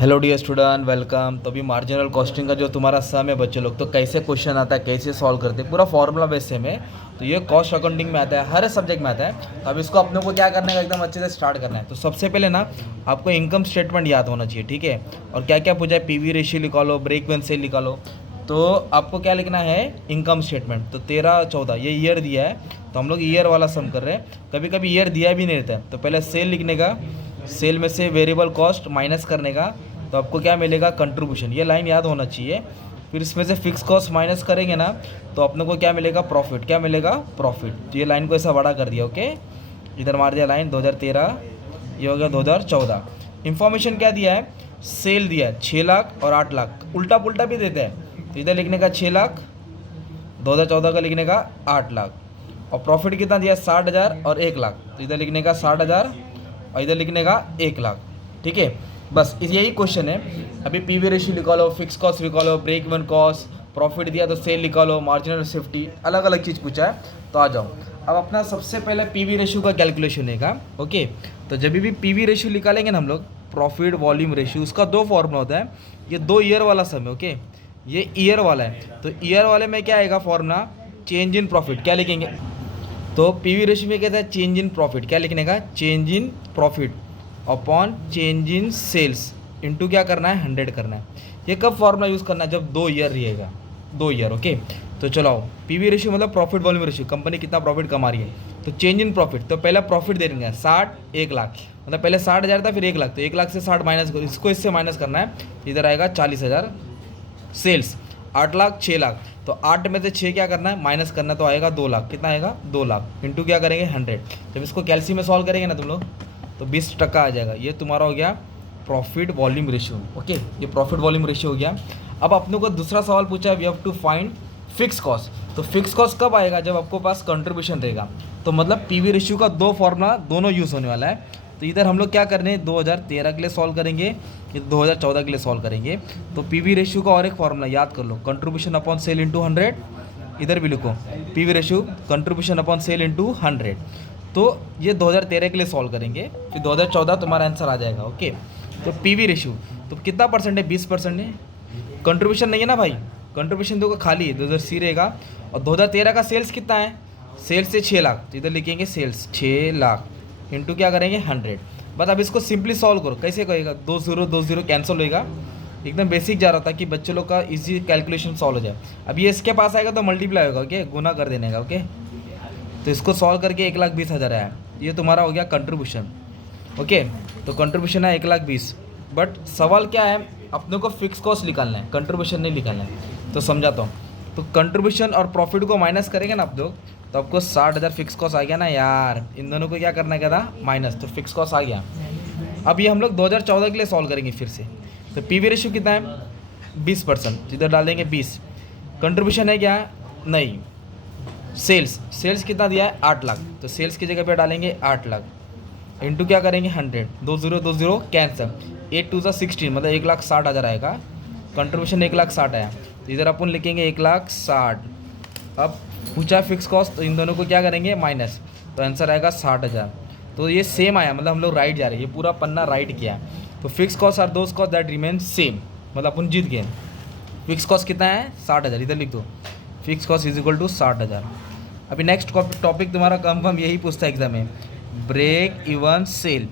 Hello dear student, welcome. तो अभी marginal costing का जो तुम्हारा सम है बच्चे लोग, तो कैसे क्वेश्चन आता है, कैसे सॉल्व करते हैं, पूरा फॉर्मूला बेस से में। तो ये कॉस्ट अकाउंटिंग में आता है, हर सब्जेक्ट में आता है। तो अब इसको अपने को क्या करना है, एकदम अच्छे से स्टार्ट करना है। तो सबसे पहले ना आपको इनकम स्टेटमेंट याद होना चाहिए, ठीक है। और क्या क्या पूछा है, पीवी रेशियो निकालो, ब्रेक इवन सेल निकालो। तो आपको क्या लिखना है, इनकम स्टेटमेंट। तो 13-14 ये ईयर दिया है, तो हम लोग ईयर वाला सम कर रहे हैं। कभी कभी ईयर दिया भी नहीं रहता है, तो पहले सेल लिखने का, सेल में से वेरिएबल कॉस्ट माइनस करने का, तो आपको क्या मिलेगा, कंट्रीब्यूशन। ये लाइन याद होना चाहिए। फिर इसमें से फिक्स कॉस्ट माइनस करेंगे ना, तो अपने को क्या मिलेगा, प्रॉफिट। क्या मिलेगा, प्रॉफिट। तो ये लाइन को ऐसा बड़ा कर दिया, ओके। इधर मार दिया लाइन 2013, ये हो गया 2014। इंफॉर्मेशन क्या दिया है, सेल दिया है 6 लाख और 8 लाख, उल्टा पुल्टा भी देते हैं। तो इधर लिखने का 6 लाख, 2014 का लिखने का 8 लाख। और प्रॉफिट कितना दिया है, 60,000 और 1 लाख। तो इधर लिखने का 60,000 और इधर लिखने का 1 लाख, ठीक है। बस यही क्वेश्चन है। अभी पीवी रेशियो निकालो, फिक्स कॉस्ट निकालो, ब्रेक इवन कॉस्ट, प्रॉफिट दिया तो सेल निकालो, मार्जिनल सेफ्टी, अलग अलग चीज़ पूछा है। तो आ जाओ, अब अपना सबसे पहले पीवी रेशियो का कैलकुलेशन है, ओके। तो जब भी पीवी रेशियो निकालेंगे ना हम लोग, प्रॉफिट वॉल्यूम रेशियो, उसका 2 फॉर्मूला होता है। ये 2 ईयर वाला सम है, ओके। ये ईयर वाला है। तो ईयर वाले में क्या आएगा फॉर्मूला, चेंज इन प्रॉफिट। क्या लिखेंगे, तो पीवी रेशियो में कहता है चेंज इन प्रॉफिट। क्या लिखने का, change in profit upon change in sales into क्या करना है, 100 करना है। ये कब फॉर्मूला यूज़ करना है, जब 2 ईयर रहेगा, 2 ईयर, ओके। तो चलो, पीवी रेशियो मतलब प्रॉफिट वॉल्यूम रेशियो, कंपनी कितना प्रॉफिट कमा रही है। तो चेंज इन प्रॉफिट, तो पहला प्रॉफिट दे देंगे 60, 1 लाख, मतलब पहले 60,000 था, फिर 1 लाख। तो 1 लाख से 60 माइनस करो, इसको इससे माइनस करना है। तो इधर आएगा 40,000। सेल्स 8 लाख, 6 लाख, तो 8 में से 6 क्या करना है, माइनस करना, तो आएगा 2 लाख। कितना आएगा, 2 लाख इंटू क्या करेंगे, 100। जब इसको कैल्सी में सॉल्व करेंगे ना तुम लोग, तो 20% आ जाएगा। ये तुम्हारा हो गया प्रॉफिट वॉल्यूम रेशियो, ओके। ये प्रॉफिट वॉल्यूम रेशियो हो गया। अब अपने को दूसरा सवाल पूछा है, we have to find fix cost. तो फिक्स कॉस्ट कब आएगा, जब आपको पास कंट्रीब्यूशन रहेगा। तो मतलब पीवी रेशियो का 2 फॉर्मूला दोनों यूज़ होने वाला है। तो इधर हम लोग क्या करने हैं, 2013 के लिए सॉल्व करेंगे, ये 2014 के लिए सॉल्व करेंगे। तो पीवी रेशियो का और एक फॉर्मूला याद कर लो, कंट्रीब्यूशन अपॉन सेल इंटू 100। इधर भी लिखो, PV ratio contribution upon sale into 100। तो ये 2013 के लिए सॉल्व करेंगे, फिर 2014 तुम्हारा आंसर आ जाएगा, ओके। तो पीवी रेशियो तो कितना परसेंट है, 20% है। कंट्रीब्यूशन नहीं है ना भाई, कंट्रीब्यूशन देखो खाली है, 2000 सी रहेगा। और 2013 का सेल्स कितना है, सेल्स से 6 लाख, तो इधर लिखेंगे सेल्स 6 लाख इंटू क्या करेंगे, 100। बस अब इसको सिंपली सॉल्व करो, कैसे करेगा, 2 0 कैंसिल होएगा। एकदम बेसिक जा रहा था कि बच्चों लोग का इजी कैलकुलेशन सॉल्व हो जाए। अब ये इसके पास आएगा तो मल्टीप्लाई होगा, ओके, गुना कर देने का, ओके। तो इसको सॉल्व करके 1,20,000 आया। ये तुम्हारा हो गया कंट्रीब्यूशन, ओके। तो कंट्रीब्यूशन है 1,20,000। बट सवाल क्या है, अपने को फिक्स कॉस्ट निकालना है, कंट्रीब्यूशन नहीं निकालना है। तो समझाता हूँ। तो कंट्रीब्यूशन और प्रॉफिट को माइनस करेंगे ना आप लोग, तो आपको 60,000 फिक्स कॉस्ट आ गया ना यार। इन दोनों को क्या करना क्या था, माइनस, तो फिक्स कॉस्ट आ गया। अब ये हम लोग 2014 के लिए सॉल्व करेंगे फिर से। तो पीवी रेशियो कितना है, 20%, इधर डालेंगे 20। कंट्रीब्यूशन है क्या, नहीं। सेल्स कितना दिया है, 8 लाख, तो सेल्स की जगह पे डालेंगे 8 लाख इंटू क्या करेंगे, 100। 2 0 कैंसल, 8 2 16, मतलब 1,60,000 आएगा। कंट्रीब्यूशन 1,60,000 आया, तो इधर अपन लिखेंगे 1,60,000। अब पूछा फिक्स कॉस्ट, तो इन दोनों को क्या करेंगे, माइनस, तो आंसर आएगा 60,000। तो ये सेम आया, मतलब हम लोग राइट जा रहे हैं, ये पूरा पन्ना राइट किया। तो fix cost are those cost that remain same, मतलब अपन जीत गए। फिक्स कॉस्ट कितना है, 60,000, इधर लिख दो, fix cost is equal to 60,000। अभी नेक्स्ट टॉपिक तुम्हारा कंफर्म यही पूछता है एग्जाम में, ब्रेक इवन सेल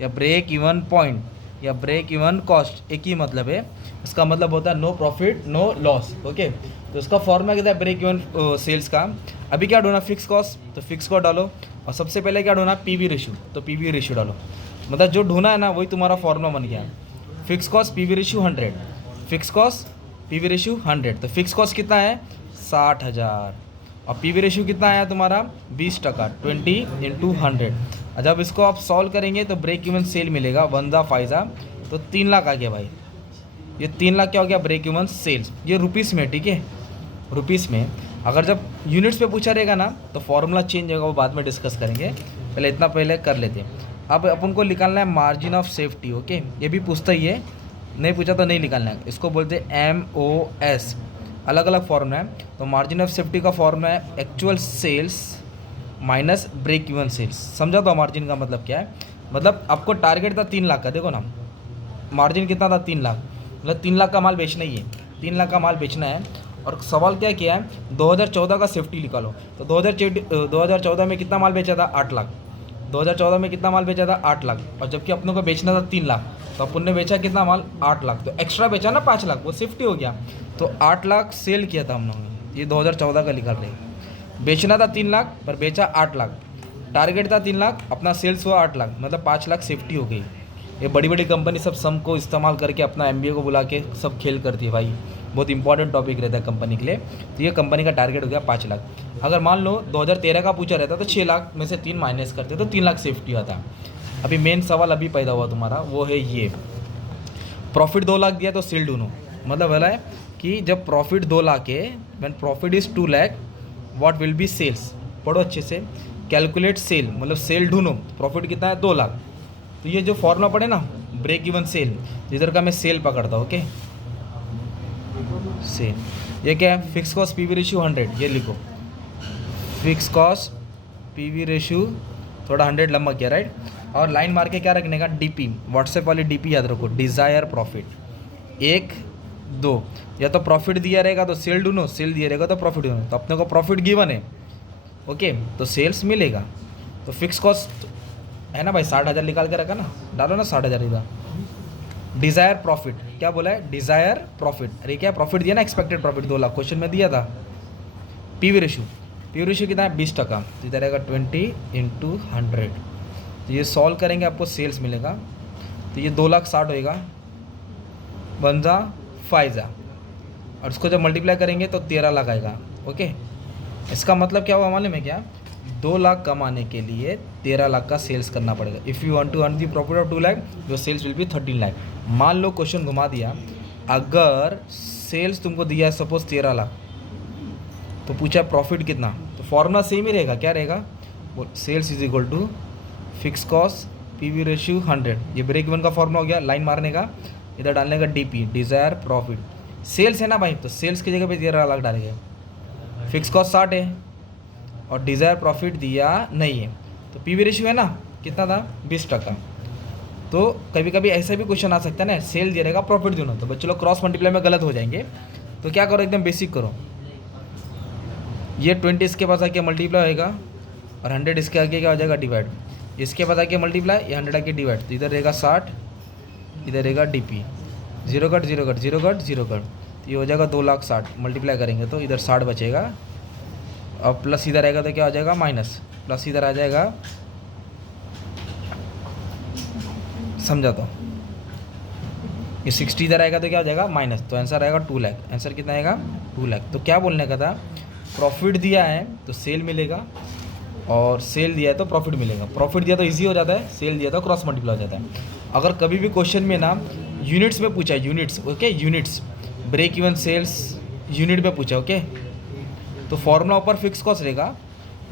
या ब्रेक इवन पॉइंट या ब्रेक इवन कॉस्ट, एक ही मतलब है। इसका मतलब होता है no profit no loss, okay. तो इसका फॉर्मूला कहता है ब्रेक इवन सेल्स का। अभी क्या ढूंढना, फिक्स कॉस्ट, तो फिक्स कॉस्ट डालो। और सबसे पहले क्या ढूंढना, पीवी रेशियो, तो पीवी रेशियो डालो। मतलब जो ढूंढना है ना वही तुम्हारा फॉर्मूला बन गया। Fix cost PV ratio 100, fix cost PV ratio 100। तो फिक्स कॉस्ट कितना है, 60,000। और पीवी रेशियो कितना आया तुम्हारा, 20%, 20 इंटू 100। जब इसको आप सॉल्व करेंगे तो ब्रेक इवन सेल मिलेगा, 1,500, तो 3 लाख आ गया भाई। ये 3 लाख क्या हो गया, ब्रेक इवन सेल्स। ये रुपीज़ में, ठीक है, रुपीज़ में। अगर जब यूनिट्स पे पूछा रहेगा ना तो फॉर्मूला चेंज होगा, वो बाद में डिस्कस करेंगे, पहले इतना पहले कर लेते हैं। अब अपन को निकालना है मार्जिन ऑफ सेफ्टी, ओके। ये भी पूछता ही है, नहीं पूछा तो नहीं निकालना है। इसको बोलते हैं MOS, अलग अलग फॉर्मूला है। तो मार्जिन ऑफ सेफ्टी का फॉर्मूला है actual sales minus break even sales. समझा तो मार्जिन का मतलब क्या है, मतलब आपको टारगेट था 3 लाख का, देखो ना मार्जिन कितना था 3 लाख, मतलब 3 लाख का माल बेचना ही है, 3 लाख का माल बेचना है। और सवाल क्या किया है 2014 का सेफ्टी निकालो, तो 2014 में कितना माल बेचा था 8 लाख, 2014 में कितना माल बेचा था 8 लाख, और जबकि अपनों को बेचना था 3 लाख, तो अपन ने बेचा कितना माल 8 लाख, तो एक्स्ट्रा बेचा ना 5 लाख, वो सेफ्टी हो गया। तो 8 लाख सेल किया था हम लोगों ने, ये 2014 का निकाल रहे हैं। बेचना था 3 लाख पर बेचा 8 लाख, टारगेट था 3 लाख, अपना सेल्स हुआ 8 लाख, मतलब 5 लाख सेफ्टी हो गई। ये बड़ी बड़ी कंपनी सब सम को इस्तेमाल करके अपना MBA को बुला के सब खेल करती है भाई, बहुत इंपॉर्टेंट टॉपिक रहता है कंपनी के लिए। तो ये कंपनी का टारगेट हो गया 5 लाख। अगर मान लो 2013 का पूछा रहता तो 6 लाख में से 3 माइनस करते तो 3 लाख सेफ्टी आता। अभी मेन सवाल अभी पैदा हुआ तुम्हारा, वो है ये प्रॉफिट 2 लाख दिया तो सेल ढूंढो। मतलब बोला है कि जब प्रॉफिट 2 लाख है, when profit is 2 lakh what will be sales. पढ़ो अच्छे से, कैलकुलेट सेल, मतलब सेल ढूंढो, प्रॉफिट कितना है 2 लाख। तो ये जो फॉर्मूला पढ़े ना ब्रेक इवन सेल, इधर का मैं सेल पकड़ता हूँ, ओके सेल। ये क्या है फिक्स कॉस्ट PV रेशियो 100, ये लिखो फिक्स कॉस्ट PV रेशियो थोड़ा 100 लंबा किया राइट, और लाइन मार के क्या रखने का DP, व्हाट्सएप वाली DP याद रखो, डिज़ायर प्रॉफिट 1 2, या तो प्रॉफिट दिया रहेगा तो सेल ढूंढो, सेल दिया रहेगा तो प्रॉफिट ढूंढो, तो अपने को प्रॉफिट गिवन है ओके, तो सेल्स मिलेगा। तो फिक्स कॉस्ट है ना भाई 60,000 निकाल के रखा ना, डालो ना 60,000 इधर। डिज़ायर प्रॉफिट क्या बोला है, डिज़ायर प्रॉफिट, अरे क्या प्रॉफिट दिया ना, एक्सपेक्टेड प्रॉफिट 2 लाख क्वेश्चन में दिया था। PV रेशियो कितना है 20%, तो इधर रहेगा 20 × 100, तो ये सॉल्व करेंगे आपको सेल्स मिलेगा, तो ये 2,60,000 होएगा, बनजा 5 और उसको जब मल्टीप्लाई करेंगे तो 13 लाख आएगा ओके। इसका मतलब क्या हुआ मालूम है क्या, 2 लाख कमाने के लिए 13 लाख का सेल्स करना पड़ेगा। If you want to earn the profit of 2 lakh your sales will be 13 lakh. मान लो क्वेश्चन घुमा दिया, अगर सेल्स तुमको दिया है सपोज 13 लाख, तो पूछा प्रॉफिट कितना, तो फॉर्मूला सेम ही रहेगा, क्या रहेगा वो sales is equal to fix cost PV ratio 100, ये ब्रेक इवन का फॉर्मूला हो गया, लाइन मारने का, इधर डालने का DP डिज़ायर प्रॉफिट, सेल्स है ना भाई, तो सेल्स की जगह पे 13 लाख डालेंगे, फिक्स कॉस्ट 60 है और डिज़ायर प्रॉफिट दिया नहीं है, तो PV रेशियो है ना कितना था 20%। तो कभी कभी ऐसा भी क्वेश्चन आ सकता है ना, सेल दिया रहेगा प्रॉफिट दोनों, तो बच्चों लोग क्रॉस मल्टीप्लाई में गलत हो जाएंगे, तो क्या करो एकदम बेसिक करो, ये 20 इसके पास आके मल्टीप्लाई होएगा और 100 इसके आगे क्या हो जाएगा डिवाइड, इसके पास आके मल्टीप्लाई, ये 100 आके डिवाइड, तो इधर रहेगा 60, इधर रहेगा DP, 0 cut 0 cut 0 cut 0 cut, तो ये हो जाएगा 2,60,000, मल्टीप्लाई करेंगे तो इधर 60 बचेगा, और प्लस इधर आएगा तो क्या हो जाएगा माइनस, प्लस इधर आ जाएगा, समझा तो ये 60 इधर आएगा तो क्या हो जाएगा माइनस, तो आंसर आएगा 2 लाख। आंसर कितना आएगा 2 लाख। तो क्या बोलने का था, प्रॉफिट दिया है तो सेल मिलेगा, और सेल दिया है तो प्रॉफिट मिलेगा। प्रॉफिट दिया तो इजी हो जाता है, सेल दिया तो क्रॉस मल्टीप्लाई हो जाता है। अगर कभी भी क्वेश्चन में ना यूनिट्स में पूछा है, units okay, units break even sales unit में पूछा ओके, तो फॉर्मूला ऊपर फिक्स कॉस्ट रहेगा,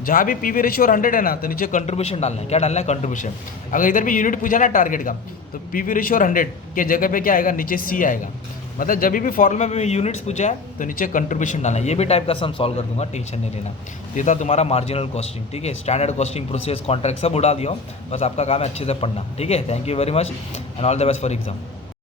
जहाँ भी PV रेशियो 100 है ना तो नीचे कंट्रीब्यूशन डालना है, क्या डालना है कंट्रीब्यूशन। अगर इधर भी यूनिट पूछा ना टारगेट का, तो PV रेशियो 100 के जगह पे क्या आएगा नीचे C आएगा, मतलब जब भी फॉर्मूला में यूनिट्स पूछा है तो नीचे कंट्रीब्यूशन डालना है। ये भी टाइप का सम सॉल्व कर दूंगा, टेंशन नहीं लेना। ये था तुम्हारा मार्जिनल कॉस्टिंग, ठीक है, स्टैंडर्ड कॉस्टिंग प्रोसेस कॉन्ट्रैक्ट सब उड़ा दिया, बस आपका काम है अच्छे से पढ़ना, ठीक है। Thank you very much and all the best for exam.